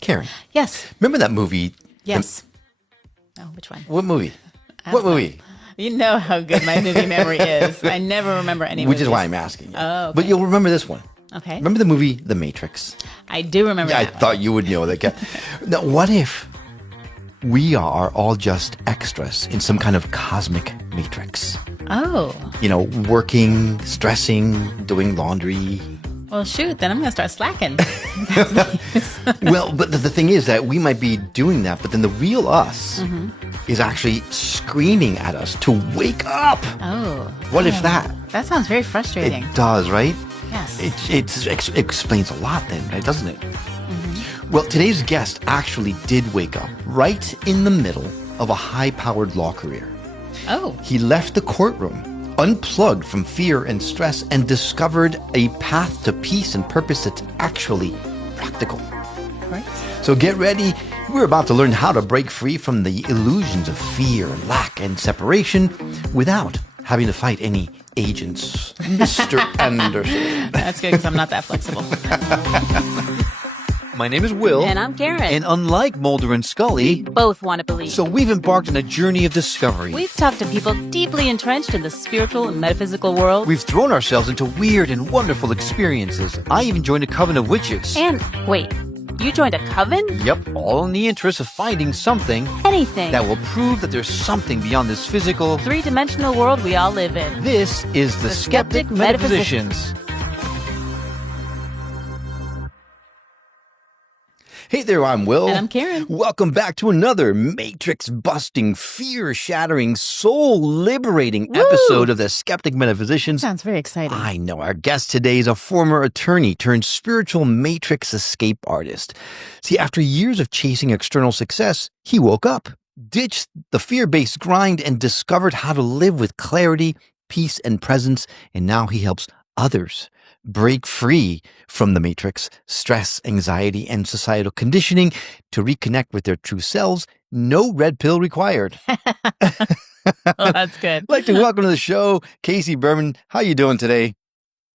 Karen, Yes. remember that movie? Yes. Oh, which one? What movie? I What don't know. movie? You know how good my movie memory is. I never remember any Which is movies. why I'm asking you. Oh, okay. But you'll remember this one. Okay. Remember the movie The Matrix? I do remember I that one. thought you would know that. Now, what if we are all just extras in some kind of cosmic matrix? Oh. You know, working, stressing, doing laundry. Well, shoot, then I'm going to start slacking. Well, but the thing is that we might be doing that, but then the real us is actually screaming at us to wake up. Oh. What if that? That sounds very frustrating. It does, right? Yes. It explains a lot then, right? Doesn't it? Well, today's guest actually did wake up right in the middle of a high-powered law career. Oh. He left the courtroom, unplugged from fear and stress, and discovered a path to peace and purpose that's actually practical. Right. So get ready. We're about to learn how to break free from the illusions of fear, lack, and separation without having to fight any agents. Mr. Anderson. That's good because I'm not that flexible. My name is Will. And I'm Karen. And unlike Mulder and Scully, Both want to believe. so we've embarked on a journey of discovery. We've talked to people deeply entrenched in the spiritual and metaphysical world. We've thrown ourselves into weird and wonderful experiences. I even joined a coven of witches. And wait, you joined a coven? Yep, all in the interest of finding something Anything. that will prove that there's something beyond this physical. Three-dimensional world we all live in. This is the Skeptic Skeptic Metaphysicians. Hey there, I'm Will. And I'm Karen. Welcome back to another matrix-busting, fear-shattering, soul-liberating episode of the Skeptic Metaphysicians. Sounds very exciting. I know. Our guest today is a former attorney turned spiritual matrix escape artist. See, after years of chasing external success, he woke up, ditched the fear-based grind, and discovered how to live with clarity, peace, and presence. And now he helps others break free from the matrix, stress, anxiety, and societal conditioning to reconnect with their true selves. No red pill required. Well, that's good. I'd like to welcome to the show, Casey Berman. How you doing today?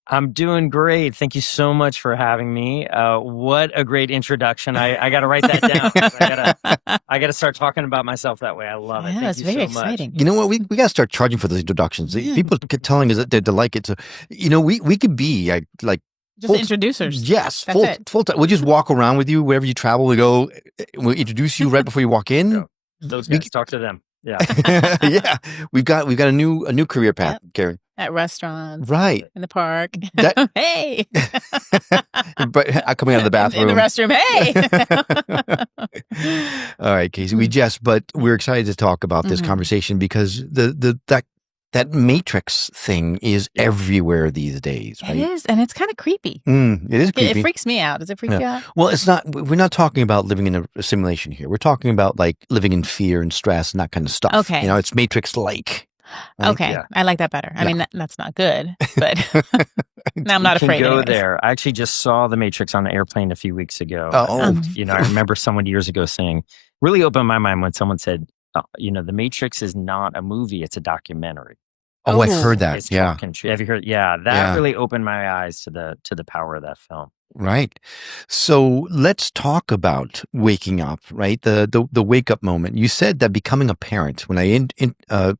I'm doing great. Thank you so much for having me. What a great introduction. I got to write that down. 'Cause I got to start talking about myself that way. I love it. Yeah, Thank it's you very so much. exciting. You know what? We got to start charging for those introductions. People keep telling us that they like it. So, you know, we could be like Just introducers. yes, That's it. full time. We'll just walk around with you wherever you travel. We go. We'll introduce you right before you walk in. Yeah. Those guys, talk to them. Yeah. Yeah, we've got a new career path, Karen. At restaurants. Right. In the park. That- Hey. But coming out of the bathroom. In the restroom. Hey. All right, Casey. But we're excited to talk about this conversation because that matrix thing is everywhere these days, right? It is. And it's kind of creepy. It is creepy. It freaks me out. Does it freak you out? Well, it's not. We're not talking about living in a simulation here. We're talking about like living in fear and stress and that kind of stuff. Okay. You know, it's matrix-like. Right? Okay. Yeah. I like that better. I mean, that's not good, but now I'm not We afraid. can go anyways. there. I actually just saw The Matrix on an airplane a few weeks ago. Oh. And, I remember someone years ago saying, really opened my mind when someone said, The Matrix is not a movie, it's a documentary. Oh, I've heard that. It's Yeah. talking true. Have you heard? Yeah, that really opened my eyes to the power of that film. Right. So let's talk about waking up, right? The wake up moment. You said that becoming a parent, when I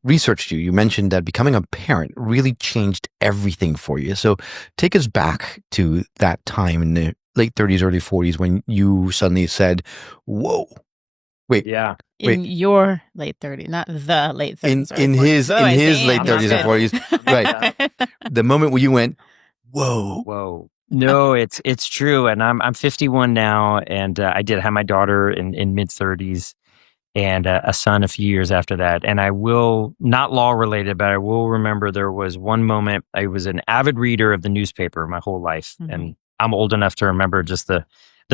researched you, you mentioned that becoming a parent really changed everything for you. So take us back to that time in the late 30s, early 40s when you suddenly said, whoa, wait. Yeah. In your late 30s, not the late 30s. In his late 30s and and 40s. Right. The moment where you went, whoa. Whoa. No, it's true. And I'm 51 now, and I did have my daughter in mid 30s and a son a few years after that. And I will, not law related, but I will remember there was one moment. I was an avid reader of the newspaper my whole life. And I'm old enough to remember just the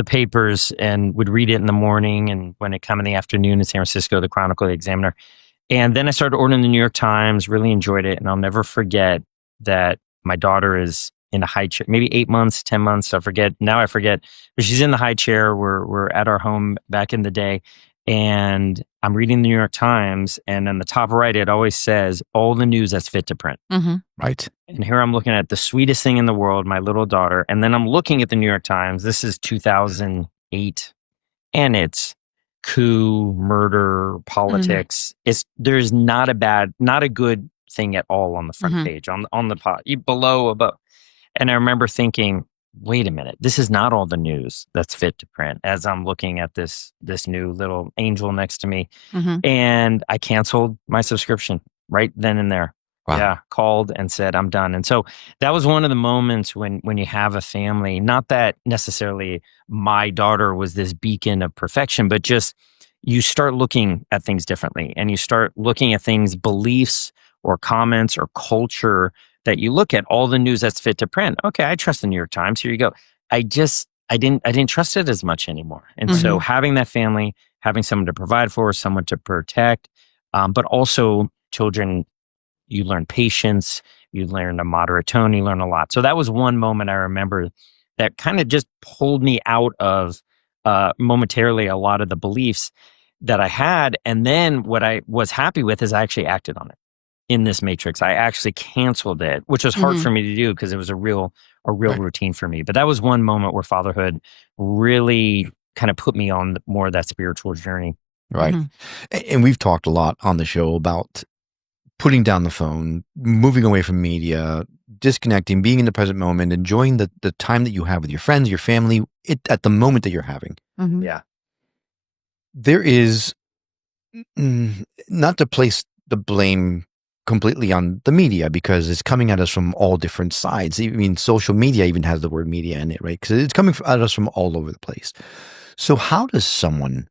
papers and would read it in the morning. And when it come in the afternoon in San Francisco, the Chronicle, the Examiner. And then I started ordering the New York Times, really enjoyed it. And I'll never forget that my daughter is in a high chair, maybe 8 months, 10 months. I forget. Now I forget. But she's in the high chair. We're at our home back in the day. And I'm reading the New York Times. And on the top right, it always says, all the news that's fit to print. Right. And here I'm looking at the sweetest thing in the world, my little daughter. And then I'm looking at the New York Times. This is 2008. and it's coup, murder, politics. There's not a good thing at all on the front page, on the pot, below, above. And I remember thinking, wait a minute, this is not all the news that's fit to print. As I'm looking at this new little angel next to me, and I canceled my subscription right then and there. Wow. Yeah, called and said I'm done. And so that was one of the moments when you have a family, not that necessarily my daughter was this beacon of perfection, but just you start looking at things differently, and you start looking at things, beliefs or comments or culture, that you look at all the news that's fit to print. Okay, I trust the New York Times. Here you go. I didn't trust it as much anymore. And so having that family, having someone to provide for, someone to protect, but also children, you learn patience, you learn a moderate tone, you learn a lot. So that was one moment I remember that kind of just pulled me out of momentarily a lot of the beliefs that I had. And then what I was happy with is I actually acted on it in this matrix. I actually canceled it, which was hard for me to do because it was a real routine for me. But that was one moment where fatherhood really kind of put me on more of that spiritual journey. Right. And we've talked a lot on the show about putting down the phone, moving away from media, disconnecting, being in the present moment, enjoying the time that you have with your friends, your family, at the moment that you're having. Yeah. There is, not to place the blame completely on the media, because it's coming at us from all different sides. I mean, social media even has the word media in it, right? Because it's coming at us from all over the place. So how does someone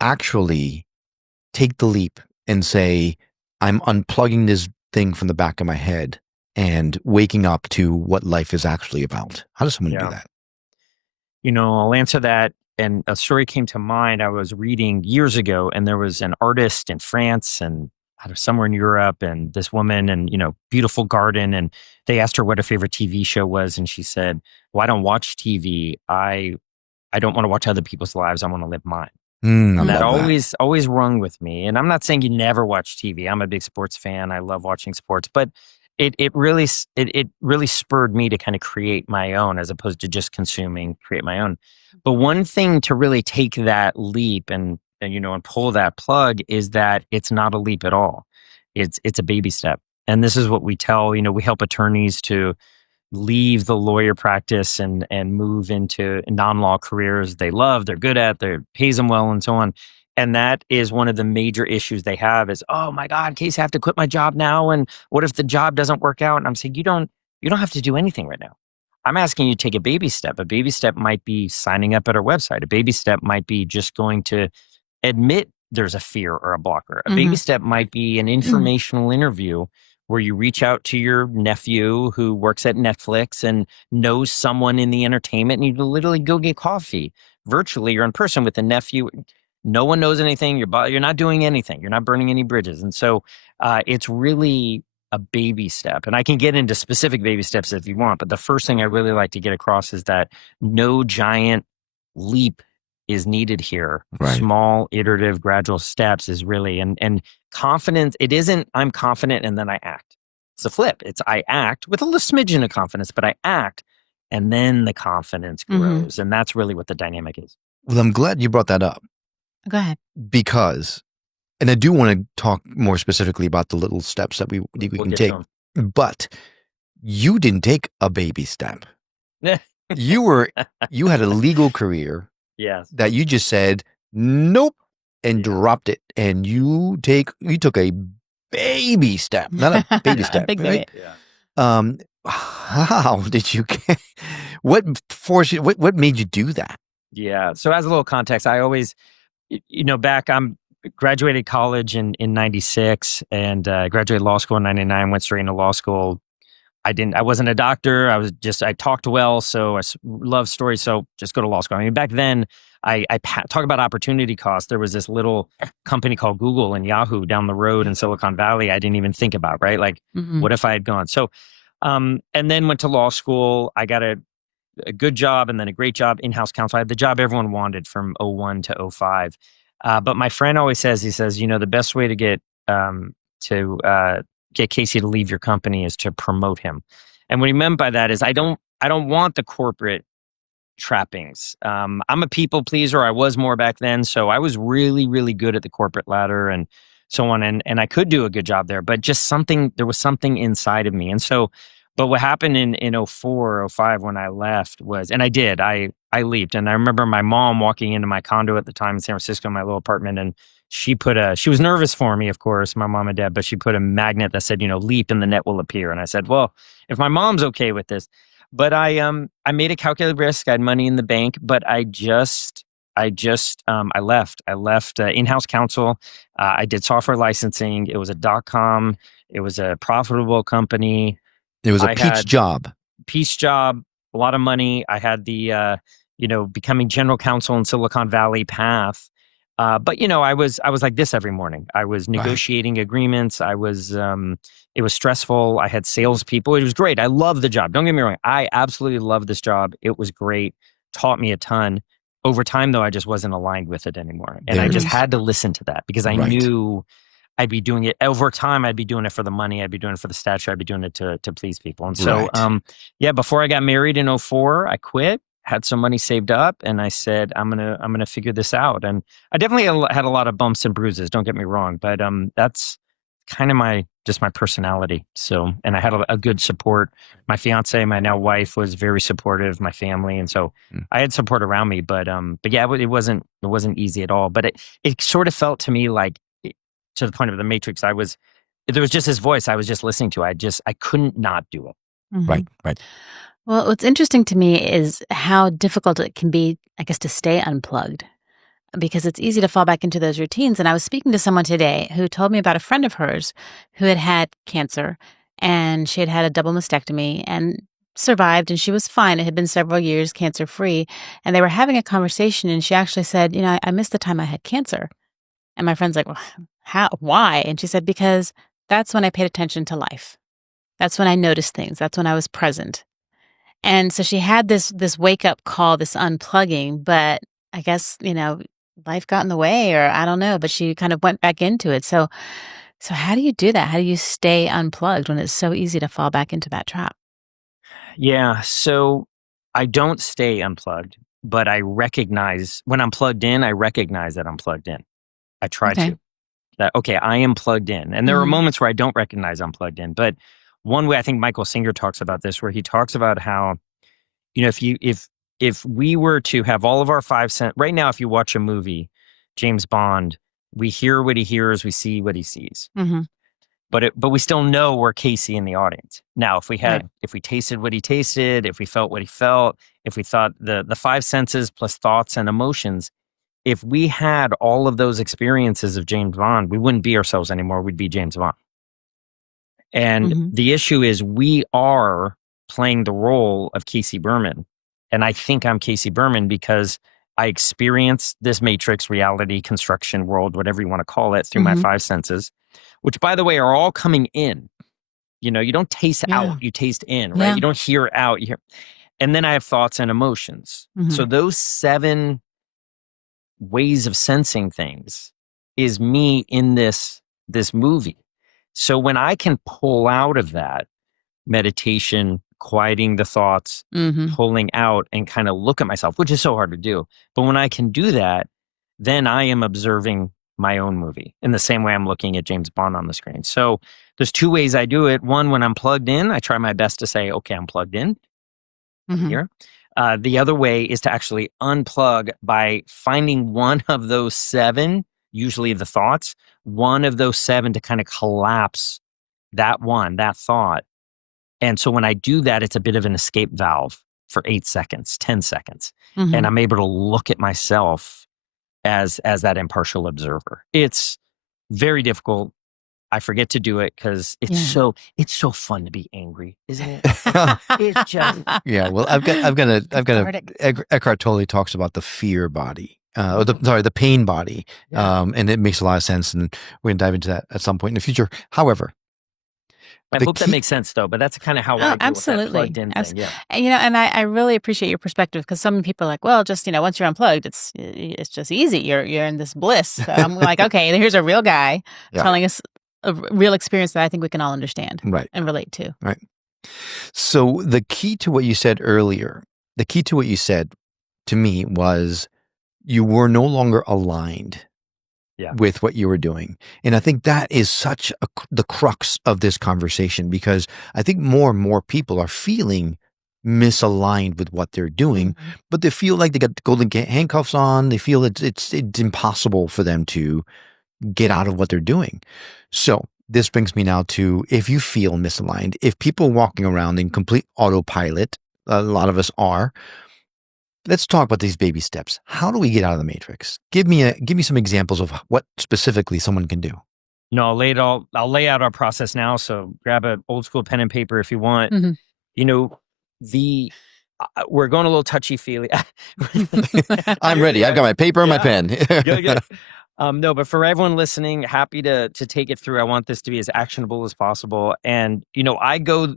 actually take the leap and say, I'm unplugging this thing from the back of my head and waking up to what life is actually about? How does someone do that? I'll answer that. And a story came to mind. I was reading years ago, and there was an artist in France and somewhere in Europe, and this woman, and beautiful garden, and they asked her what her favorite TV show was, and she said, well, I don't watch TV. I don't want to watch other people's lives. I want to live mine. And that always rung with me. And I'm not saying you never watch TV. I'm a big sports fan. I love watching sports, but it really spurred me to kind of create my own, as opposed to just consuming, create my own. But one thing to really take that leap and pull that plug is that it's not a leap at all. It's a baby step. And this is what we tell, we help attorneys to leave the lawyer practice and move into non-law careers they love, they're good at, they pays them well, and so on. And that is one of the major issues they have is, oh my God, Casey, I have to quit my job now. And what if the job doesn't work out? And I'm saying, you don't have to do anything right now. I'm asking you to take a baby step. A baby step might be signing up at our website. A baby step might be just going to admit there's a fear or a blocker. A baby step might be an informational interview where you reach out to your nephew who works at Netflix and knows someone in the entertainment, and you literally go get coffee virtually or in person with a nephew. No one knows anything. You're not doing anything. You're not burning any bridges. And so it's really a baby step. And I can get into specific baby steps if you want. But the first thing I really like to get across is that no giant leap is needed here. Right. Small, iterative, gradual steps is really, and confidence, it isn't I'm confident and then I act. It's a flip. It's I act with a little smidgen of confidence, but I act and then the confidence grows. And that's really what the dynamic is. Well, I'm glad you brought that up. Go ahead. Because, and I do want to talk more specifically about the little steps that we can take, but you didn't take a baby step. You had a legal career. Yes. That you just said nope and dropped it, and you took a baby step, not a baby step. Big right? baby. Yeah. How did you get? What forced you? What made you do that? Yeah. So as a little context, I always, I'm graduated college in '96 and graduated law school in '99. Went straight into law school. I wasn't a doctor. I talked well. So I love stories. So just go to law school. I mean, back then I talk about opportunity cost. There was this little company called Google and Yahoo down the road in Silicon Valley. I didn't even think about, right? Like, what if I had gone? So, and then went to law school. I got a good job and then a great job, in-house counsel. I had the job everyone wanted from '01 to '05. But my friend always says, the best way to get Casey to leave your company is to promote him. And what he meant by that is I don't want the corporate trappings. I'm a people pleaser. I was more back then. So I was really, really good at the corporate ladder and so on. And I could do a good job there, but just there was something inside of me. And so, but what happened in 04, 05 when I left was, and I leaped. And I remember my mom walking into my condo at the time in San Francisco, my little apartment, and she was nervous for me, of course, my mom and dad, but she put a magnet that said, leap and the net will appear. And I said, well, if my mom's okay with this. But I made a calculated risk. I had money in the bank, but I left. I left in-house counsel. I did software licensing. It was a .com. It was a profitable company. It was a peach job. Peach job, a lot of money. I had the becoming general counsel in Silicon Valley path. But I was like this every morning. I was negotiating agreements. It was stressful. I had salespeople. It was great. I loved the job. Don't get me wrong. I absolutely loved this job. It was great. Taught me a ton. Over time, though, I just wasn't aligned with it anymore. And I just had to listen to that because I knew I'd be doing it over time. I'd be doing it for the money. I'd be doing it for the stature. I'd be doing it to please people. And so, before I got married in 04, I quit. Had some money saved up, and I said, I'm gonna figure this out. And I definitely had a lot of bumps and bruises. Don't get me wrong, but that's kind of my personality. So, and I had a good support. My fiance, my now wife, was very supportive. My family, and so I had support around me. But yeah, it wasn't easy at all. But it sort of felt to me like, to the point of the Matrix, there was just this voice I was just listening to. I couldn't not do it. Right. Well, what's interesting to me is how difficult it can be, I guess, to stay unplugged, because it's easy to fall back into those routines. And I was speaking to someone today who told me about a friend of hers who had had cancer, and she had had a double mastectomy and survived, and she was fine. It had been several years cancer-free, and they were having a conversation, and she actually said, I missed the time I had cancer. And my friend's like, well, how? Why? And she said, because that's when I paid attention to life. That's when I noticed things. That's when I was present. And so she had this wake-up call, this unplugging, but I guess, life got in the way, or I don't know, but she kind of went back into it. So how do you do that? How do you stay unplugged when it's so easy to fall back into that trap? Yeah, so I don't stay unplugged, but I recognize when I'm plugged in, I recognize that I'm plugged in. I try to. That, okay, I am plugged in. And there are moments where I don't recognize I'm plugged in. But one way, I think Michael Singer talks about this, where he talks about how, if we were to have all of our 5 senses, right now, if you watch a movie, James Bond, we hear what he hears, we see what he sees. But we still know we're Casey in the audience. Now, if we tasted what he tasted, if we felt what he felt, if we thought the 5 senses plus thoughts and emotions, if we had all of those experiences of James Bond, we wouldn't be ourselves anymore. We'd be James Bond. And the issue is we are playing the role of Casey Berman. And I think I'm Casey Berman because I experience this matrix reality construction world, whatever you want to call it, through my 5 senses, which, by the way, are all coming in. You don't taste out, you taste in, right? You don't hear out. You hear. And then I have thoughts and emotions. So those 7 ways of sensing things is me in this movie. So when I can pull out of that meditation, quieting the thoughts, pulling out and kind of look at myself, which is so hard to do. But when I can do that, then I am observing my own movie in the same way I'm looking at James Bond on the screen. So there's 2 ways I do it. One, when I'm plugged in, I try my best to say, okay, I'm plugged in here. The other way is to actually unplug by finding one of those 7, usually the thoughts, one of those 7 to kind of collapse that thought. And so when I do that, it's a bit of an escape valve for 8 seconds, 10 seconds. And I'm able to look at myself as that impartial observer. It's very difficult. I forget to do it because it's so fun to be angry, isn't it? It's just Well, I've got Eckhart Tolle talks about the fear body, the pain body, and it makes a lot of sense, and we're gonna dive into that at some point in the future. However, I hope that makes sense, though. But that's kind of how I do with that plugged in thing. Yeah. And I really appreciate your perspective, because some people are like, well, just once you're unplugged, it's just easy. You're in this bliss. So I'm like, okay, here's a real guy telling us a real experience that I think we can all understand and relate to. Right. So the key to what you said earlier, to me was you were no longer aligned Yeah. with what you were doing. And I think that is such the crux of this conversation, because I think more and more people are feeling misaligned with what they're doing, but they feel like they got the golden handcuffs on. They feel it's impossible for them to get out of what they're doing. So this brings me now to, if you feel misaligned, if people walking around in complete autopilot, a lot of us are, let's talk about these baby steps. How do we get out of the matrix? Give me some examples of what specifically someone can do. No, I'll lay out our process now. So grab an old school pen and paper if you want. Mm-hmm. You know, we're going a little touchy feely. I'm ready. I've got my paper and my pen. Good. No, but for everyone listening, happy to take it through. I want this to be as actionable as possible. And, I go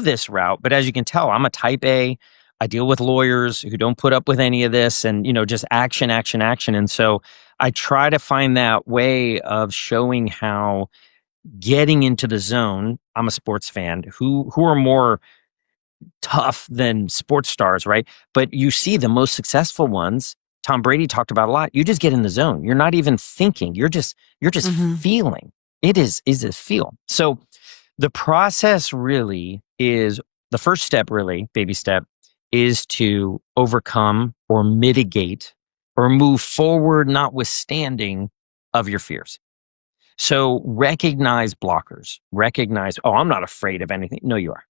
this route, but as you can tell, I'm a type A. I deal with lawyers who don't put up with any of this and, just action. And so I try to find that way of showing how getting into the zone. I'm a sports fan who are more tough than sports stars, right? But you see the most successful ones, Tom Brady talked about a lot. You just get in the zone. You're not even thinking. You're just feeling. It is a feel. So the process really is, the first step, really, baby step, is to overcome or mitigate or move forward notwithstanding of your fears. So recognize blockers. Recognize, oh, I'm not afraid of anything. No, you are.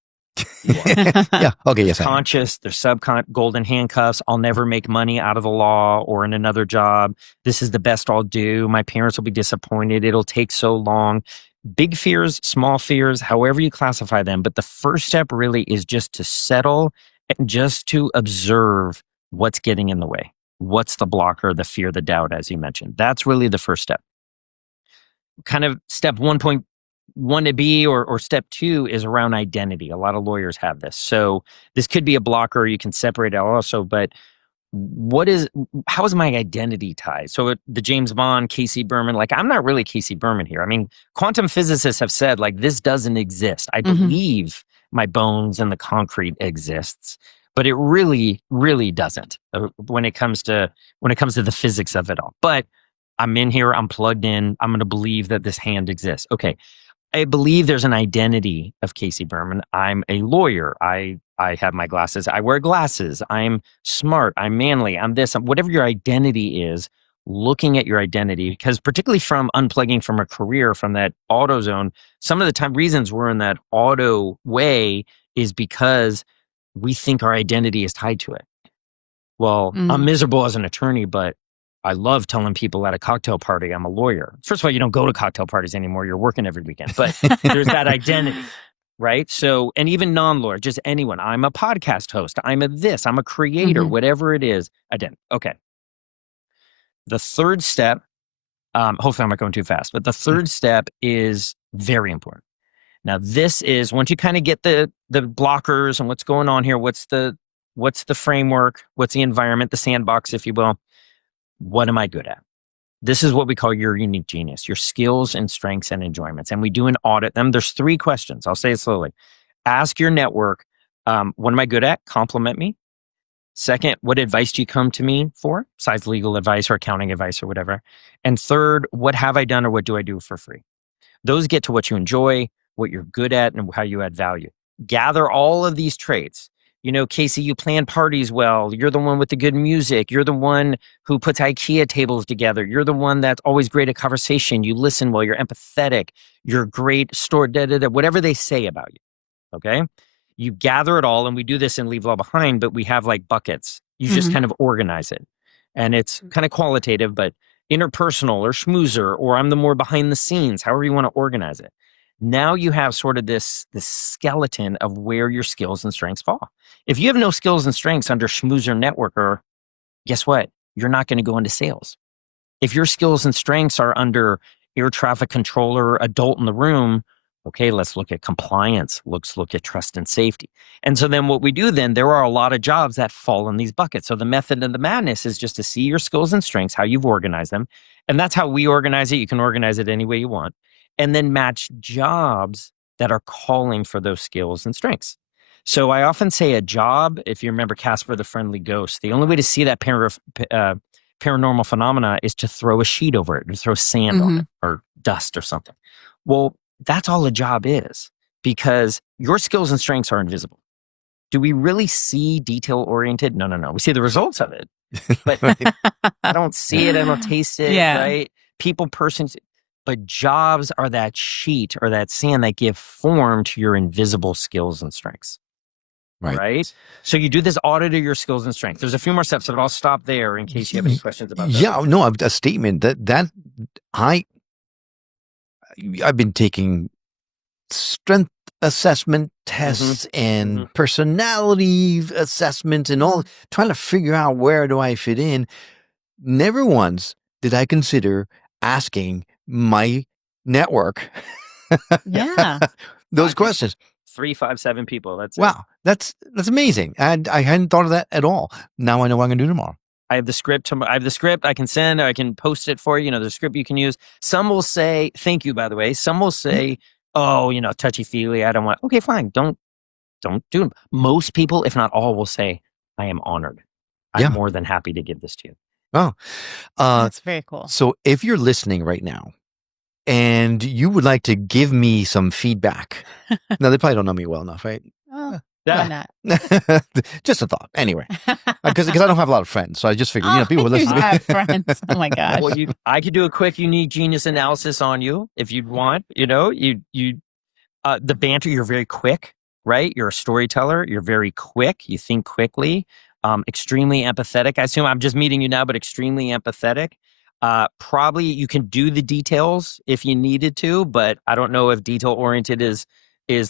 Yeah. Okay. Yes. Conscious, there's golden handcuffs. I'll never make money out of the law or in another job. This is the best I'll do. My parents will be disappointed. It'll take so long. Big fears, small fears, however you classify them. But the first step really is just to settle and just to observe what's getting in the way. What's the blocker, the fear, the doubt, as you mentioned. That's really the first step. Kind of step 1.1 to be or step 2 is around identity. A lot of lawyers have this. So this could be a blocker. You can separate it also, but how is my identity tied? So the James Bond, Casey Berman, I'm not really Casey Berman here. I mean, quantum physicists have said this doesn't exist. I believe my bones and the concrete exists, but it really, really doesn't when it comes to the physics of it all. But I'm in here, I'm plugged in, I'm going to believe that this hand exists. Okay. I believe there's an identity of Casey Berman. I'm a lawyer. I have my glasses. I wear glasses. I'm smart. I'm manly. I'm this. Whatever your identity is, looking at your identity, because particularly from unplugging from a career, from that auto zone, some of the time reasons we're in that auto way is because we think our identity is tied to it. Well, I'm miserable as an attorney, but I love telling people at a cocktail party I'm a lawyer. First of all, you don't go to cocktail parties anymore. You're working every weekend. But there's that identity, right? So, and even non-lawyer, just anyone. I'm a podcast host. I'm a creator, whatever it is, identity. Okay. The third step, hopefully I'm not going too fast, but the third step is very important. Now, this is once you kind of get the blockers and what's going on here, what's the framework, what's the environment, the sandbox, if you will. What am I good at? This is what we call your unique genius, your skills and strengths and enjoyments. And we do an audit them. There's 3 questions. I'll say it slowly. Ask your network, what am I good at? Compliment me. Second, what advice do you come to me for? Besides legal advice or accounting advice or whatever. And third, what have I done or what do I do for free? Those get to what you enjoy, what you're good at, and how you add value. Gather all of these traits. Casey, you plan parties well. You're the one with the good music. You're the one who puts IKEA tables together. You're the one that's always great at conversation. You listen well. You're empathetic. You're great whatever they say about you. Okay. You gather it all, and we do this in Leave Law Behind, but we have buckets. You just kind of organize it. And it's kind of qualitative, but interpersonal or schmoozer, or I'm the more behind the scenes, however you want to organize it. Now you have sort of this skeleton of where your skills and strengths fall. If you have no skills and strengths under schmoozer networker, guess what? You're not going to go into sales. If your skills and strengths are under air traffic controller, adult in the room, okay, let's look at compliance. Let's look at trust and safety. And so then what we do then, there are a lot of jobs that fall in these buckets. So the method of the madness is just to see your skills and strengths, how you've organized them. And that's how we organize it. You can organize it any way you want. And then match jobs that are calling for those skills and strengths. So I often say a job, if you remember Casper the Friendly Ghost, the only way to see that paranormal phenomena is to throw a sheet over it, or throw sand on it, or dust or something. Well, that's all a job is, because your skills and strengths are invisible. Do we really see detail-oriented? No. We see the results of it, but I don't see it. I don't taste it, right? People, persons, but jobs are that sheet or that sand that give form to your invisible skills and strengths. Right. So you do this audit of your skills and strengths. There's a few more steps, but I'll stop there in case you have any questions about that. Yeah, no, a statement that I've been taking strength assessment tests and personality assessments and all, trying to figure out where do I fit in. Never once did I consider asking my network those questions. 3, 5, 7 people. That's wow. That's amazing. And I hadn't thought of that at all. Now I know what I'm going to do tomorrow. I have the script. I can send, or I can post it for you. There's a script you can use. Some will say, thank you, by the way. Some will say, oh, touchy feely. I don't want, okay, fine. Don't do it. Most people, if not all, will say, I am honored. I'm more than happy to give this to you. Oh, that's very cool. So if you're listening right now and you would like to give me some feedback, now they probably don't know me well enough, right? Oh, why not? Just a thought. Anyway, because I don't have a lot of friends, so I just figured, people would listen to me. I have friends. Oh my gosh. Well, I could do a quick unique genius analysis on you if you'd want. The banter. You're very quick, right? You're a storyteller. You're very quick. You think quickly. Extremely empathetic. I assume I'm just meeting you now, but extremely empathetic. Probably you can do the details if you needed to, but I don't know if detail oriented is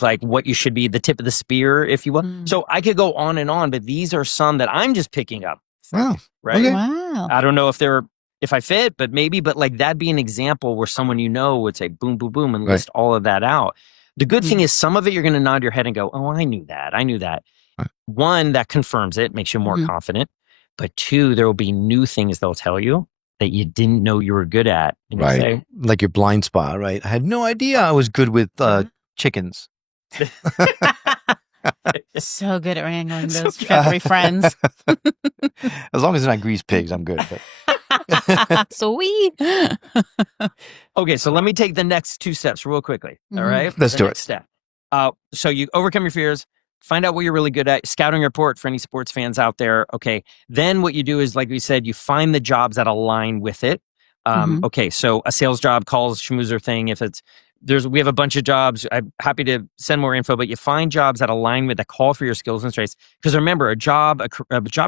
like what you should be, the tip of the spear, if you will. So I could go on and on, but these are some that I'm just picking up. Wow. Right. Okay. Wow. I don't know if I fit, but maybe, but like that'd be an example where someone would say boom, boom, boom, and list all of that out. The good thing is some of it you're going to nod your head and go, oh, I knew that. Right. One, that confirms it, makes you more confident. But two, there will be new things they'll tell you that you didn't know you were good at. And right. Say, like your blind spot, right? I had no idea I was good with chickens. So good at wrangling those feathery friends. As long as they're not greased pigs, I'm good. Sweet. Okay, so let me take the next 2 steps real quickly. All right, let's do it. Step. So you overcome your fears. Find out what you're really good at. Scouting report for any sports fans out there. Okay, then what you do is, like we said, you find the jobs that align with it. Okay, so a sales job, calls, schmoozer thing. If it's we have a bunch of jobs. I'm happy to send more info, but you find jobs that align with, that call for your skills and strengths. Because remember, a job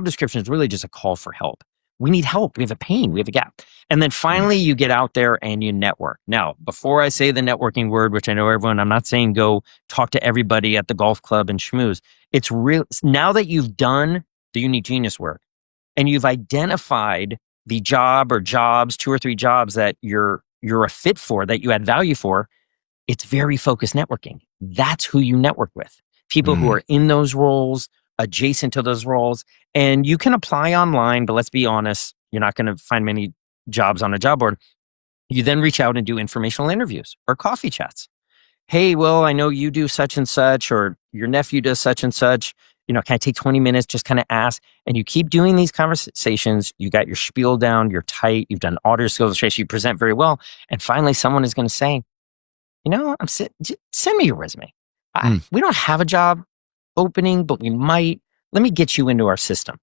description is really just a call for help. We need help. We have a pain. We have a gap. And then finally, you get out there and you network. Now, before I say the networking word, which I know everyone, I'm not saying go talk to everybody at the golf club and schmooze. It's real. Now that you've done the unique genius work and you've identified the job or jobs, 2 or 3 jobs that you're a fit for, that you add value for, it's very focused networking. That's who you network with. People who are in those roles, adjacent to those roles. And you can apply online, but let's be honest, you're not going to find many jobs on a job board. You then reach out and do informational interviews or coffee chats. Hey, well, I know you do such and such, or your nephew does such and such. Can I take 20 minutes, just kind of ask? And you keep doing these conversations. You got your spiel down, you're tight, you've done audio skills, you present very well. And finally, someone is going to say, send me your resume. We don't have a job opening, but we might. Let me get you into our system.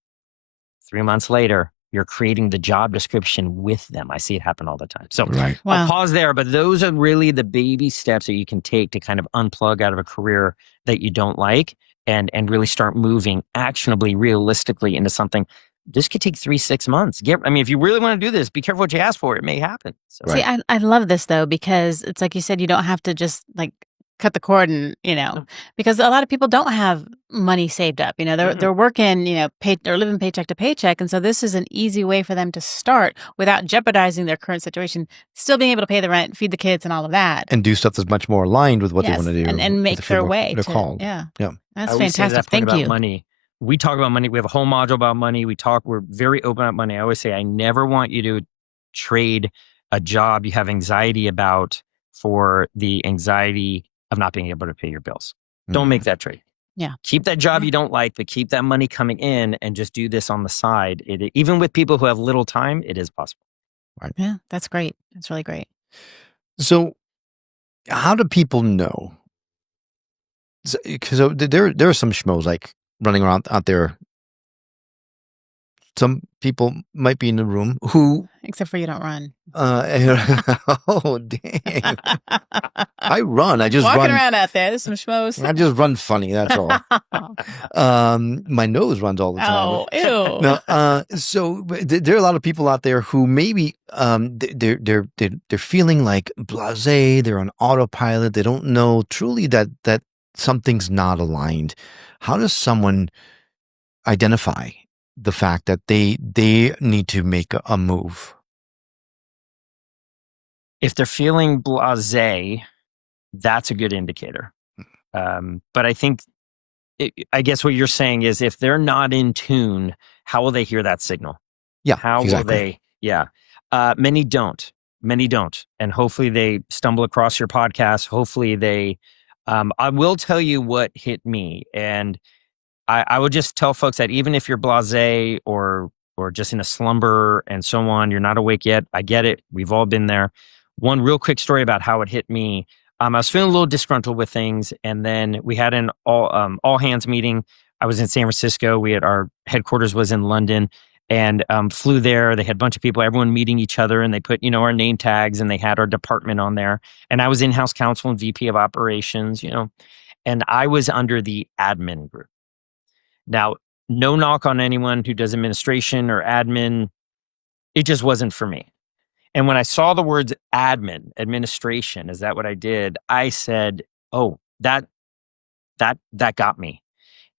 3 months later, you're creating the job description with them. I see it happen all the time. So I'll pause there, but those are really the baby steps that you can take to kind of unplug out of a career that you don't like and really start moving actionably, realistically into something. This could take 3-6 months. If you really want to do this, be careful what you ask for. It may happen. So. See, I love this though, because it's like you said, you don't have to just like cut the cord and, because a lot of people don't have money saved up. They're working, they're living paycheck to paycheck. And so this is an easy way for them to start without jeopardizing their current situation, still being able to pay the rent, feed the kids and all of that. And do stuff that's much more aligned with what they want to do. And make their way. They're called. Yeah. That's I fantastic. That Thank you. Money. We talk about money. We have a whole module about money. We're very open about money. I always say, I never want you to trade a job you have anxiety about for the anxiety of not being able to pay your bills. Don't make that trade. Yeah. Keep that job Yeah. you don't like, but keep that money coming in and just do this on the side. Even with people who have little time, it is possible. Yeah, that's great. That's really great. So, how do people know? Because there are some schmoes like running around out there. Some people might be in the room who, Except for you don't run. oh dang! I run. I just Walking run. around out there. There's some schmoes. I just run funny. That's all. My nose runs all the time. Oh, ew. No, so there are a lot of people out there who maybe they're feeling like blasé. They're on autopilot. They don't know truly that something's not aligned. How does someone identify the fact that they need to make a move? If they're feeling blasé, that's a good indicator. But I think, I guess what you're saying is if they're not in tune, how will they hear that signal? Yeah, How exactly. will they? Yeah. Many don't. Many don't. And hopefully they stumble across your podcast. Hopefully they, I will tell you what hit me. And I would just tell folks that even if you're blasé or just in a slumber and so on, you're not awake yet. I get it. We've all been there. One real quick story about how it hit me. I was feeling a little disgruntled with things, and then we had an all hands meeting. I was in San Francisco. We had our headquarters was in London, and flew there. They had a bunch of people, everyone meeting each other, and they put our name tags, and they had our department on there. And I was in-house counsel and VP of operations, and I was under the admin group. Now, no knock on anyone who does administration or admin. It just wasn't for me. And when I saw the words admin, administration, is that what I did? I said, oh, that got me.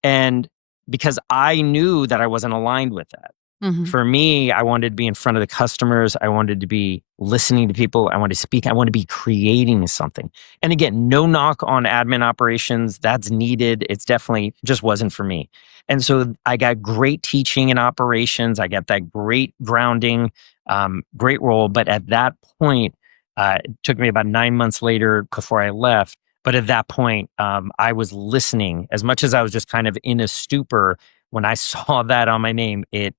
And because I knew that I wasn't aligned with that. Mhm. For me, I wanted to be in front of the customers. I wanted to be listening to people. I wanted to speak. I wanted to be creating something. And again, no knock on admin operations. That's needed. It's definitely just wasn't for me. And so I got great teaching in operations. I got that great grounding, great role. But at that point, it took me about 9 months later before I left. But at that point, I was listening as much as I was just kind of in a stupor. When I saw that on my name, it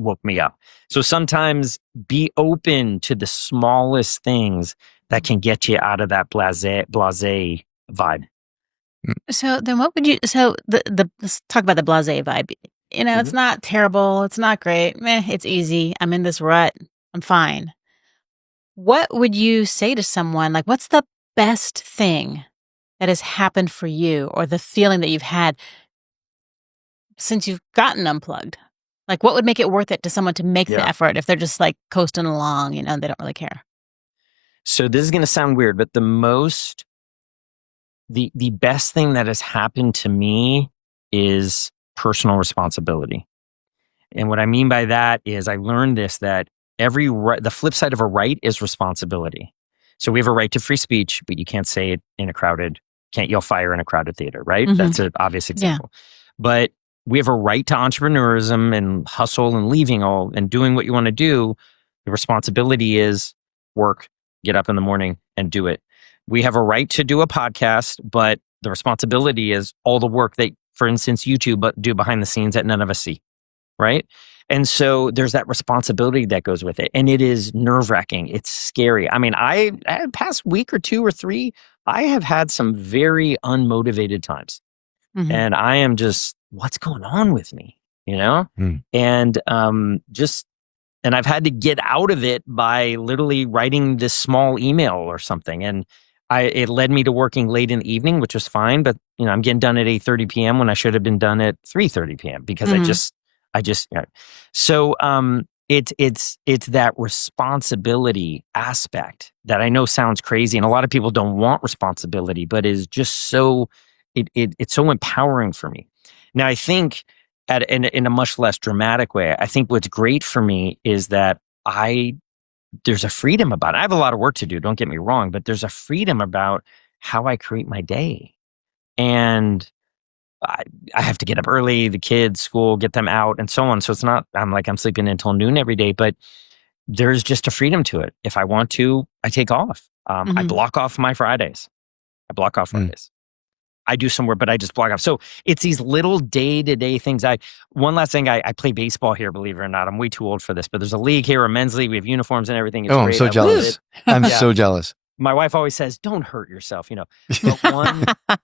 woke me up. So sometimes be open to the smallest things that can get you out of that blasé vibe. So then what would you, so let's talk about the blasé vibe. It's not terrible. It's not great. Meh, it's easy. I'm in this rut. I'm fine. What would you say to someone? Like, what's the best thing that has happened for you or the feeling that you've had since you've gotten unplugged? Like, what would make it worth it to someone to make the effort if they're just like coasting along, they don't really care? So this is going to sound weird, but the best thing that has happened to me is personal responsibility. And what I mean by that is I learned that the flip side of a right is responsibility. So we have a right to free speech, but you can't say it can't yell fire in a crowded theater, right? Mhm. That's an obvious example. But we have a right to entrepreneurism and hustle and leaving all and doing what you want to do. The responsibility is work, get up in the morning and do it. We have a right to do a podcast, but the responsibility is all the work that, for instance, YouTube do behind the scenes that none of us see, right? And so there's that responsibility that goes with it. And it is nerve-wracking. It's scary. I mean, I past week or 2 or 3, I have had some very unmotivated times. Mhm. And I am just, what's going on with me? Mm. And and I've had to get out of it by literally writing this small email or something. And it led me to working late in the evening, which was fine. But I'm getting done at 8:30 p.m. when I should have been done at 3:30 p.m. because Mhm. so it's that responsibility aspect that I know sounds crazy, and a lot of people don't want responsibility, but is just so it's so empowering for me. Now I think in a much less dramatic way, I think what's great for me is that there's a freedom about it. I have a lot of work to do, don't get me wrong, but there's a freedom about how I create my day. And I have to get up early, the kids, school, get them out and so on. So it's not, I'm sleeping until noon every day, but there's just a freedom to it. If I want to, I take off. I Mhm. block off my Fridays. I block off Fridays. I do some work, but I just blog off. So it's these little day-to-day things. One last thing, I play baseball here, believe it or not. I'm way too old for this, but there's a league here, a men's league. We have uniforms and everything. It's Oh, I'm great. so I love jealous. it. I'm Yeah. so jealous. My wife always says, don't hurt yourself, But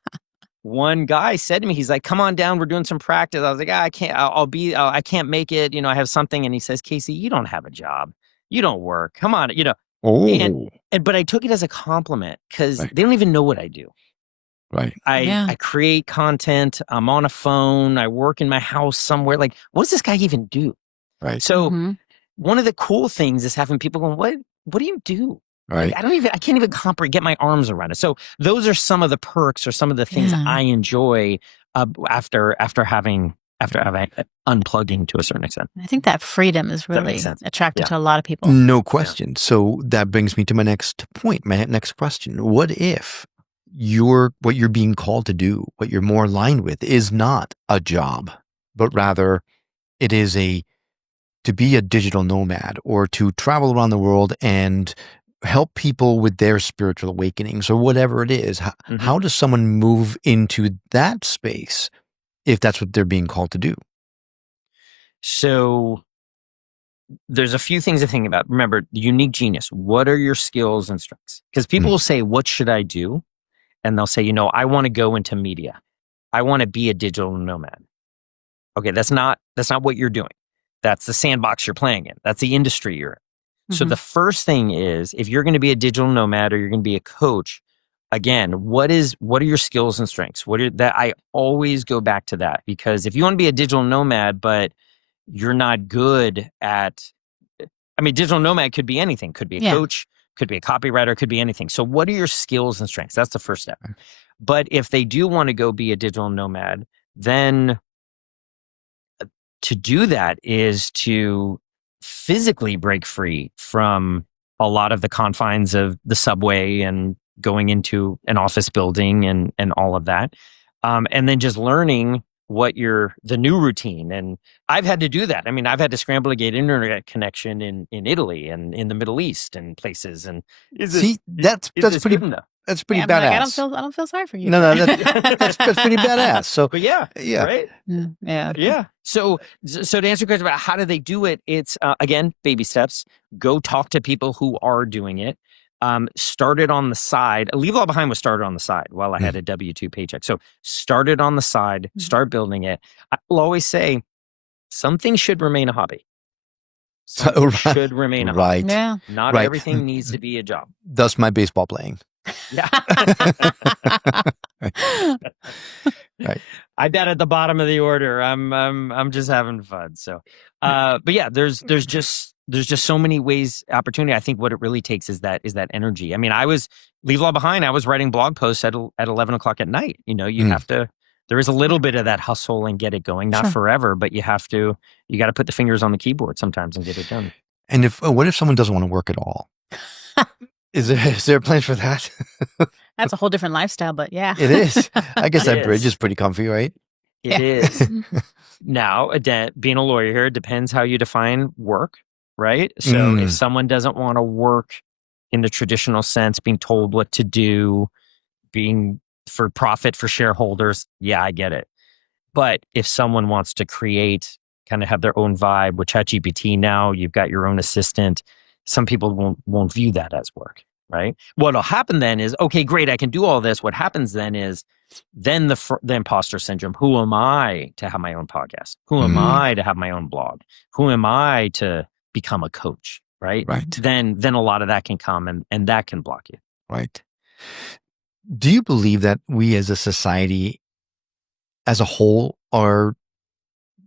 one guy said to me, he's like, come on down, we're doing some practice. I was like, I can't, I can't make it. I have something. And he says, Casey, you don't have a job. You don't work. Come on, Oh, but I took it as a compliment because Right. they don't even know what I do. right. I create content. I'm on a phone. I work in my house somewhere. Like, what does this guy even do? Right. So Mhm. one of the cool things is having people going, what do you do? Right. Like, I can't even get my arms around it. So those are some of the perks or some of the things Yeah. I enjoy after unplugging to a certain extent. I think that freedom is that make really sense? attractive Yeah. to a lot of people. No question. So that brings me to my next point, my next question. What if what you're being called to do, what you're more aligned with, is not a job, but rather it is to be a digital nomad or to travel around the world and help people with their spiritual awakenings or whatever it is? Mhm. How does someone move into that space if that's what they're being called to do? So there's a few things to think about. Remember, unique genius. What are your skills and strengths? Because people will say, what should I do? And they'll say, I want to go into media. I want to be a digital nomad. Okay, that's not what you're doing. That's the sandbox you're playing in. That's the industry you're in. So Mhm. the first thing is, if you're going to be a digital nomad or you're going to be a coach, again, what are your skills and strengths? I always go back to that, because if you want to be a digital nomad, but you're not good at, digital nomad could be anything. Could be a Yeah. coach, could be a copywriter, could be anything. So what are your skills and strengths? That's the first step. But if they do want to go be a digital nomad, then to do that is to physically break free from a lot of the confines of the subway and going into an office building and all of that. And then just learning the new routine. And I've had to do that. I've had to scramble to get internet connection in Italy and in the Middle East and places. And That's pretty good enough? that's pretty Yeah, I'm like, badass. I don't feel sorry for you. No, that's pretty badass. So But yeah, right? Yeah. Yeah. So to answer your question about how do they do it, it's again, baby steps. Go talk to people who are doing it. Start it on the side. Leave All Behind was started on the side while I had a W-2 paycheck. So start it on the side. Start building it. I will always say some things should remain a hobby. Some things should remain a hobby. Right. Yeah. Not Right. everything needs to be a job. Thus my baseball playing. Yeah. Right. I bet at the bottom of the order. I'm just having fun. So, but yeah, there's just so many ways, opportunity. I think what it really takes is that energy. I was leave all behind. I was writing blog posts at 11 o'clock at night. You have to. There is a little bit of that hustle and get it going. Not Sure. forever, but you got to put the fingers on the keyboard sometimes and get it done. And what if someone doesn't want to work at all? Is there a plan for that? That's a whole different lifestyle, but yeah. It is. I guess It that bridge is. is pretty comfy, right? It is. Now, being a lawyer here, it depends how you define work, right? So if someone doesn't want to work in the traditional sense, being told what to do, being for profit for shareholders, yeah, I get it. But if someone wants to create, kind of have their own vibe with ChatGPT now, you've got your own assistant. Some people won't view that as work, right? What'll happen then is, okay, great, I can do all this. What happens then is, then the imposter syndrome. Who am I to have my own podcast? Who am I to have my own blog? Who am I to become a coach, right? Right. Then a lot of that can come and that can block you. Right. Do you believe that we as a society as a whole are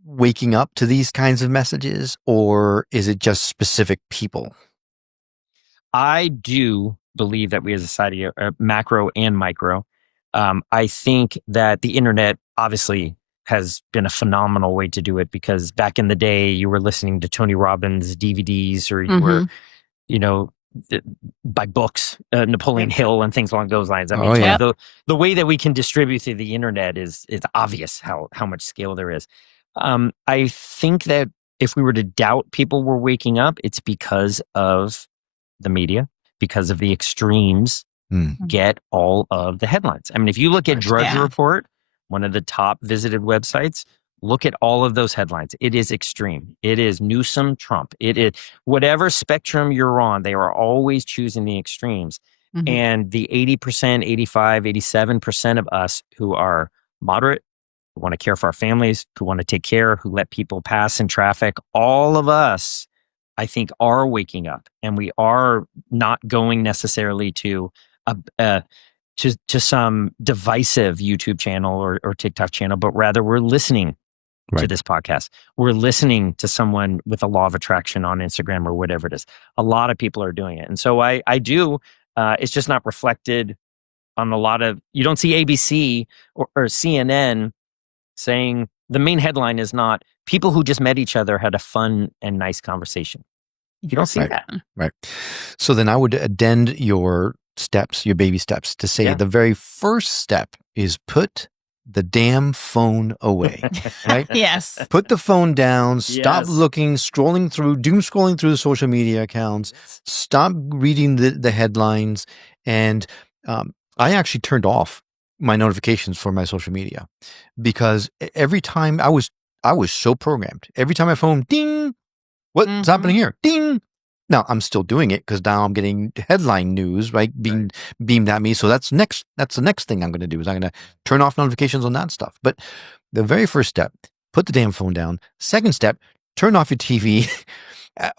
waking up to these kinds of messages, or is it just specific people? I do believe that we as a society are macro and micro. I think that the internet obviously has been a phenomenal way to do it, because back in the day you were listening to Tony Robbins DVDs, or you were, by books, Napoleon Hill and things along those lines. The way that we can distribute through the internet it's obvious how much scale there is. I think that if we were to doubt people were waking up, it's because of the media, because of the extremes get all of the headlines. I mean, if you look at Drudge Yeah. Report, one of the top visited websites, look at all of those headlines. It is extreme. It is Newsom, Trump. It is whatever spectrum you're on, they are always choosing the extremes. Mhm. And the 80%, 85, 87% of us who are moderate, who want to care for our families, who want to take care, who let people pass in traffic, all of us, I think, are waking up, and we are not going necessarily to to some divisive YouTube channel or TikTok channel, but rather we're listening to Right. this podcast. We're listening to someone with a law of attraction on Instagram or whatever it is. A lot of people are doing it. And so I do, it's just not reflected on a lot of, you don't see ABC or CNN saying the main headline is not people who just met each other had a fun and nice conversation. You don't see Right. that. Right. So then I would addend your steps, your baby steps, to say the very first step is put the damn phone away, right? Yes. Put the phone down, stop Yes. looking, doom scrolling through the social media accounts, stop reading the headlines. And I actually turned off my notifications for my social media because every time I was so programmed. Every time my phone, ding, what's happening here? Ding. Now I'm still doing it because now I'm getting headline news, right, being beamed at me. So that's the next thing I'm going to do is I'm going to turn off notifications on that stuff. But the very first step, put the damn phone down. Second step, turn off your TV,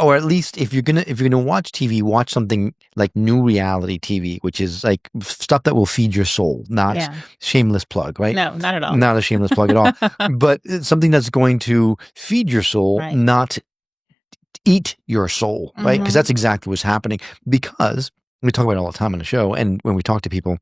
or at least if you're gonna watch TV, watch something like new reality TV, which is like stuff that will feed your soul, not shameless plug, right? No, not at all. Not a shameless plug at all, but it's something that's going to feed your soul, not eat your soul, right? Because that's exactly what's happening. Because we talk about it all the time on the show, and when we talk to people,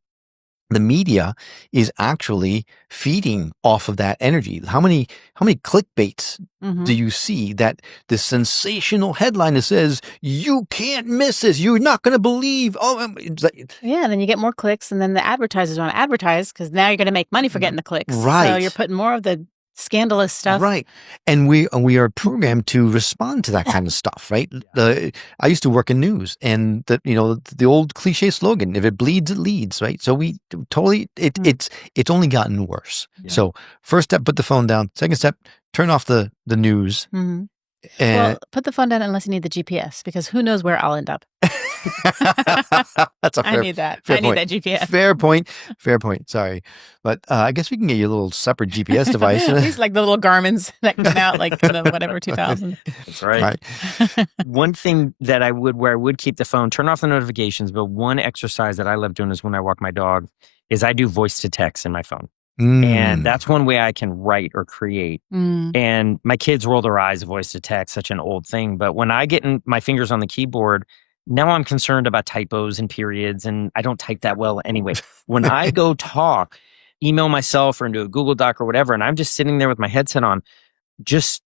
the media is actually feeding off of that energy. How many clickbaits do you see that the sensational headline that says you can't miss this, you're not going to believe? Yeah, then you get more clicks, and then the advertisers want to advertise because now you're going to make money for getting the clicks. Right. So you're putting more of the scandalous stuff. Right. And we are programmed to respond to that kind of stuff, right? I used to work in news, and the old cliche slogan, if it bleeds, it leads, right? So we totally, it's only gotten worse. Yeah. So first step, put the phone down. Second step, turn off the news. Well, put the phone down unless you need the GPS, because who knows where I'll end up. That's a fair, I need that. I need that GPS. Fair point. Sorry. But I guess we can get you a little separate GPS device. These like the little Garmin's that come out like in the whatever 2000. That's right. One thing that I would keep the phone, turn off the notifications, but one exercise that I love doing is when I walk my dog is I do voice to text in my phone. And that's one way I can write or create. And my kids roll their eyes, voice to text, such an old thing. But when I get my fingers on the keyboard, now I'm concerned about typos and periods, and I don't type that well anyway. When I go talk, email myself or into a Google Doc or whatever, and I'm just sitting there with my headset on, just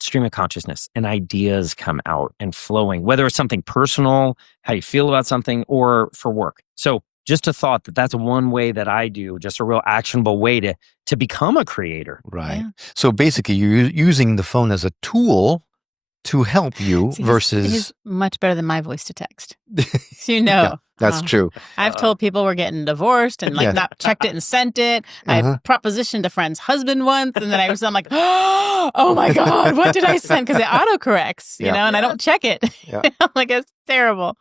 stream of consciousness and ideas come out and flowing, whether it's something personal, how you feel about something, or for work. So just a thought that's one way that I do, just a real actionable way to become a creator. Right. Yeah. So basically you're using the phone as a tool to help you versus... He's much better than my voice to text. So Yeah, that's true. I've told people we're getting divorced and not checked it and sent it. I propositioned a friend's husband once, and then I'm like, oh my God, what did I send? Because it autocorrects, you know, and I don't check it. I'm like, it's terrible.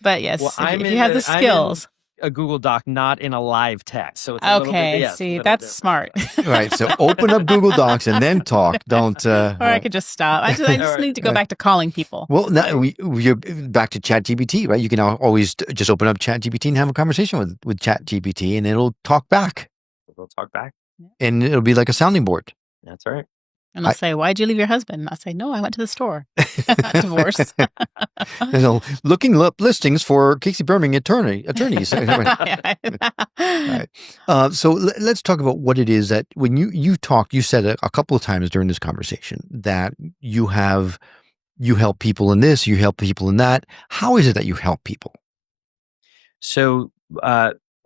But yes, if you have the skills... a Google Doc, not in a live text. So it's okay. See, that's smart. Right. So open up Google Docs and then talk. Don't. Or I could just stop. I just need to go back to calling people. Well, now we're back to ChatGPT, right? You can now always just open up ChatGPT and have a conversation with ChatGPT, and it'll talk back. It'll talk back, and it'll be like a sounding board. That's right. And I'll say, why'd you leave your husband? And I'll say, no, I went to the store. Divorce. Looking up listings for Casey Berman attorneys. Right. So let's talk about what it is that when you said a couple of times during this conversation that you help people in this, you help people in that. How is it that you help people? So,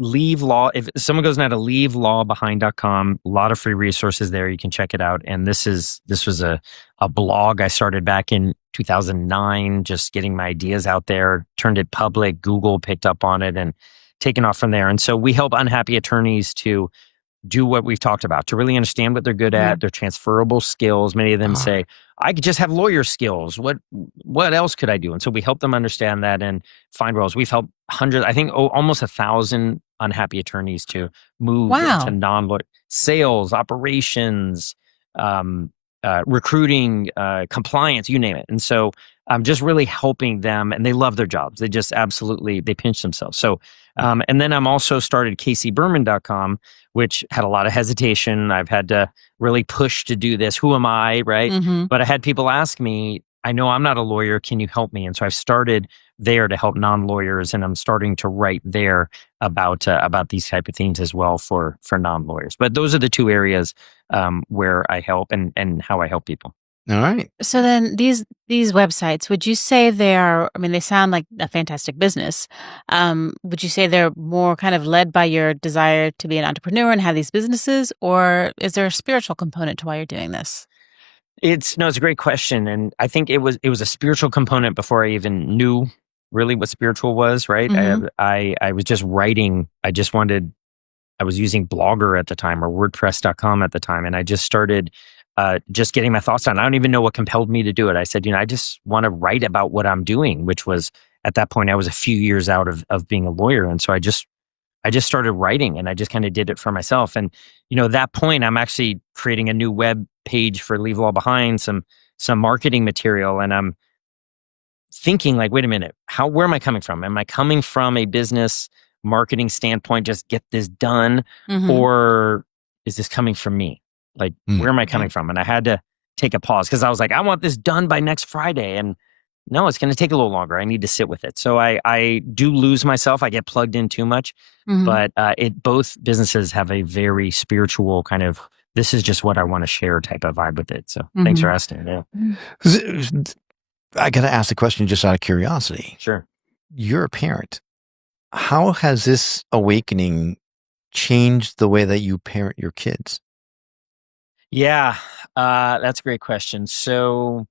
Leave Law. If someone goes now to leavelawbehind.com, a lot of free resources there. You can check it out. And this was a blog I started back in 2009, just getting my ideas out there, turned it public. Google picked up on it, and taken off from there. And so we help unhappy attorneys to do what we've talked about, to really understand what they're good at, their transferable skills. Many of them say, I could just have lawyer skills. What else could I do? And so we help them understand that and find roles. We've helped hundreds, I think almost 1,000 unhappy attorneys to move into non-lawyer sales, operations, recruiting, compliance, you name it. And so I'm just really helping them, and they love their jobs. They just absolutely, they pinch themselves. So, and then I'm also started CaseyBerman.com, which had a lot of hesitation. I've had to really push to do this. Who am I, right? But I had people ask me, I know I'm not a lawyer. Can you help me? And so I've started there to help non-lawyers, and I'm starting to write there about these type of themes as well for non-lawyers. But those are the two areas where I help and how I help people. All right. So then these websites, would you say they sound like a fantastic business. Would you say they're more kind of led by your desire to be an entrepreneur and have these businesses, or is there a spiritual component to why you're doing this? It's a great question. And I think it was a spiritual component before I even knew really what spiritual was, right? I was just writing. I was using Blogger at the time, or WordPress.com at the time. And I just started just getting my thoughts down. I don't even know what compelled me to do it. I said, I just want to write about what I'm doing, which was at that point, I was a few years out of being a lawyer. And so I just started writing, and I just kind of did it for myself. And, at that point, I'm actually creating a new web page for Leave Law Behind, some marketing material. And I'm thinking like, wait a minute, where am I coming from? Am I coming from a business marketing standpoint, just get this done? Or is this coming from me? Like, where am I coming from? And I had to take a pause, because I was like, I want this done by next Friday. And no, it's going to take a little longer. I need to sit with it. So I do lose myself. I get plugged in too much. But both businesses have a very spiritual kind of, this is just what I want to share type of vibe with it. So thanks for asking. Yeah. I got to ask the question just out of curiosity. Sure. You're a parent. How has this awakening changed the way that you parent your kids? Yeah, that's a great question. So,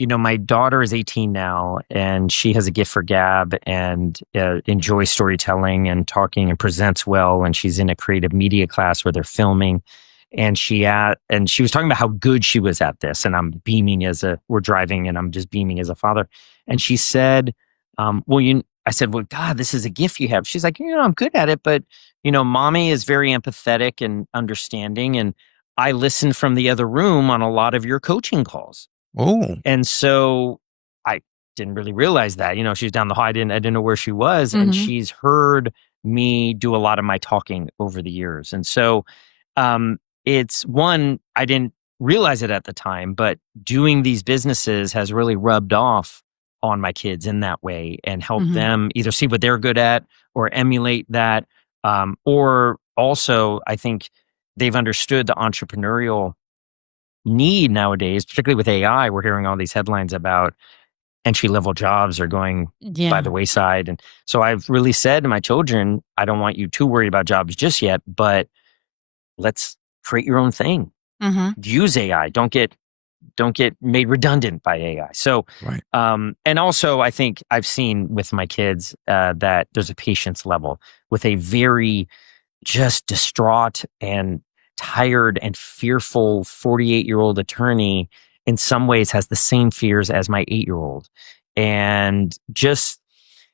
my daughter is 18 now, and she has a gift for gab and enjoys storytelling and talking and presents well. And she's in a creative media class where they're filming. And she was talking about how good she was at this. And I'm beaming we're driving, and I'm just beaming as a father. And she said, I said, well, God, this is a gift you have. She's like, I'm good at it, but, mommy is very empathetic and understanding. And I listen from the other room on a lot of your coaching calls. Oh. And so I didn't really realize that, she was down the hall. I didn't know where she was. And she's heard me do a lot of my talking over the years. And so, it's one, I didn't realize it at the time, but doing these businesses has really rubbed off on my kids in that way, and helped them either see what they're good at or emulate that. Or also, I think they've understood the entrepreneurial need nowadays, particularly with AI. We're hearing all these headlines about entry-level jobs are going by the wayside. And so I've really said to my children, I don't want you too worried about jobs just yet, but let's create your own thing. Use AI. Don't get made redundant by AI. So, right. And also I think I've seen with my kids that there's a patience level with a very just distraught and tired and fearful 48-year-old attorney. In some ways has the same fears as my 8-year-old. And just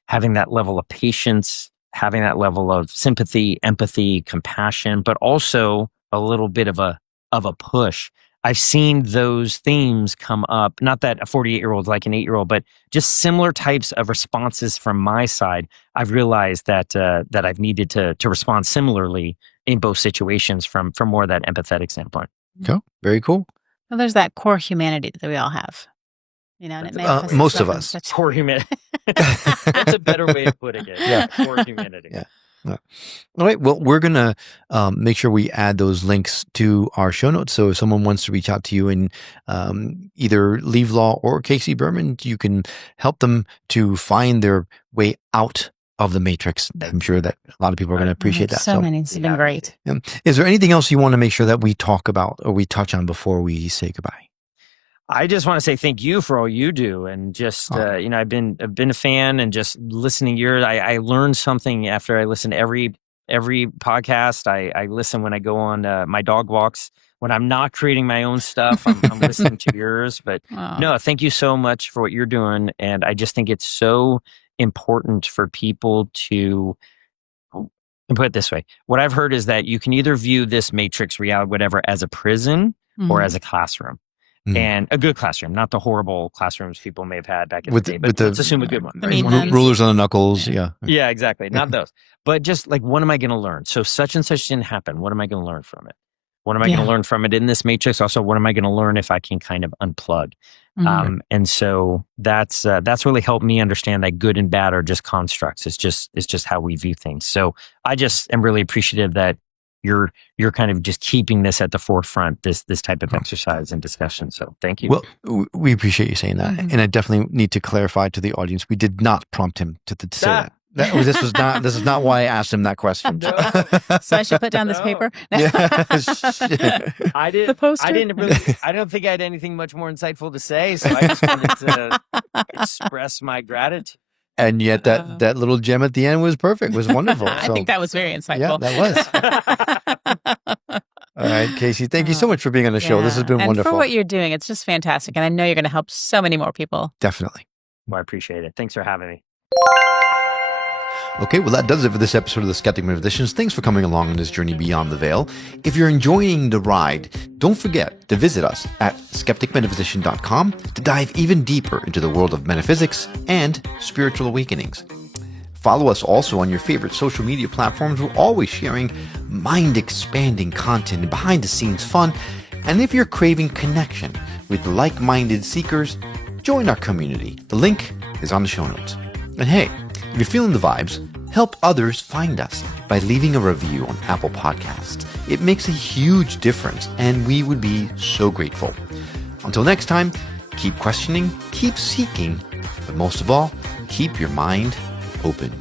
having that level of patience, having that level of sympathy, empathy, compassion, but also a little bit of a push. I've seen those themes come up, not that a 48-year-old like an 8-year-old, but just similar types of responses from my side. I've realized that I've needed to respond similarly in both situations from more of that empathetic standpoint. Okay. Very cool. Well, there's that core humanity that we all have. And it manifests most of itself in us. such- Core humanity. That's a better way of putting it. Yeah. Core humanity. Yeah. All right. Well, we're going to make sure we add those links to our show notes. So if someone wants to reach out to you and either Leave Law or Casey Berman, you can help them to find their way out of the matrix. I'm sure that a lot of people are going to appreciate that. So many. It's been great. Is there anything else you want to make sure that we talk about or we touch on before we say goodbye? I just want to say thank you for all you do, and just I've been a fan, and just listening. I learned something after I listen to every podcast. I listen when I go on my dog walks. When I'm not creating my own stuff, I'm listening to yours. But no, thank you so much for what you're doing, and I just think it's so important for people to. And put it this way, what I've heard is that you can either view this matrix reality, whatever, as a prison or as a classroom. And a good classroom, not the horrible classrooms people may have had back in the day, but let's assume a good one. Rulers on the knuckles, yeah. Yeah, exactly. Not those. But just like, what am I going to learn? So such and such didn't happen. What am I going to learn from it? What am I going to learn from it in this matrix? Also, what am I going to learn if I can kind of unplug? And so that's really helped me understand that good and bad are just constructs. It's just how we view things. So I just am really appreciative that you're kind of just keeping this at the forefront, this type of exercise and discussion. So thank you. Well, we appreciate you saying that. And I definitely need to clarify to the audience, we did not prompt him to say that. This is not why I asked him that question. So I should put down this paper. I didn't. The poster? I didn't really. I don't think I had anything much more insightful to say. So I just wanted to express my gratitude. And yet that little gem at the end was perfect. Was wonderful. I think that was very insightful. Yeah, that was. All right, Casey, thank you so much for being on the show. This has been wonderful. And for what you're doing, it's just fantastic. And I know you're going to help so many more people. Definitely. Well, I appreciate it. Thanks for having me. Okay, well, that does it for this episode of the Skeptic Metaphysicians. Thanks for coming along on this journey beyond the veil. If you're enjoying the ride, don't forget to visit us at skepticmetaphysician.com to dive even deeper into the world of metaphysics and spiritual awakenings. Follow us also on your favorite social media platforms. We're always sharing mind-expanding content and behind-the-scenes fun. And if you're craving connection with like-minded seekers, join our community. The link is on the show notes. And hey, if you're feeling the vibes, help others find us by leaving a review on Apple Podcasts. It makes a huge difference, and we would be so grateful. Until next time, keep questioning, keep seeking, but most of all, keep your mind open.